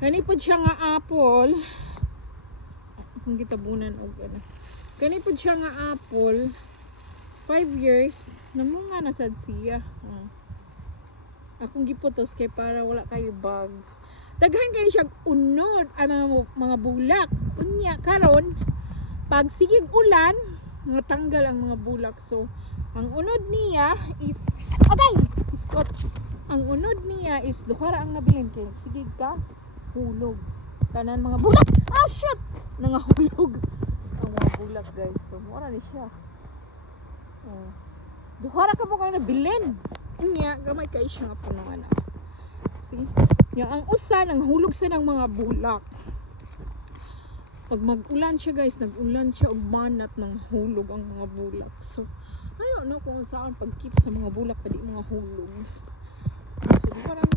Kani po siya nga apple. Kung gitabunan og ano. Kani po siya nga apple. 5 years namunga na sad siya. Akong giputos kay para wala kayo bugs. Daghan kani siya unod ay mga bulak. Unya karon pag sigig ulan, matanggal ang mga bulak. So ang unod niya is iskot. Ang unod niya is duha ra ang nabilin kay sigig ka hulog. Tanan mga bulak. Shoot! Nangahulog ang mga bulak, guys. So mura ni siya. Duha ra ka po kang nabilin. Unya gamay kay siya nga puno ana. See? Yang ang usa nang hulog sa ng mga bulak. Pag mag-ulan siya, guys, nag-ulan siya og manat nang hulog ang mga bulak. So I don't know kung saan pag-keep sa mga bulak pwede mga hulog. So parang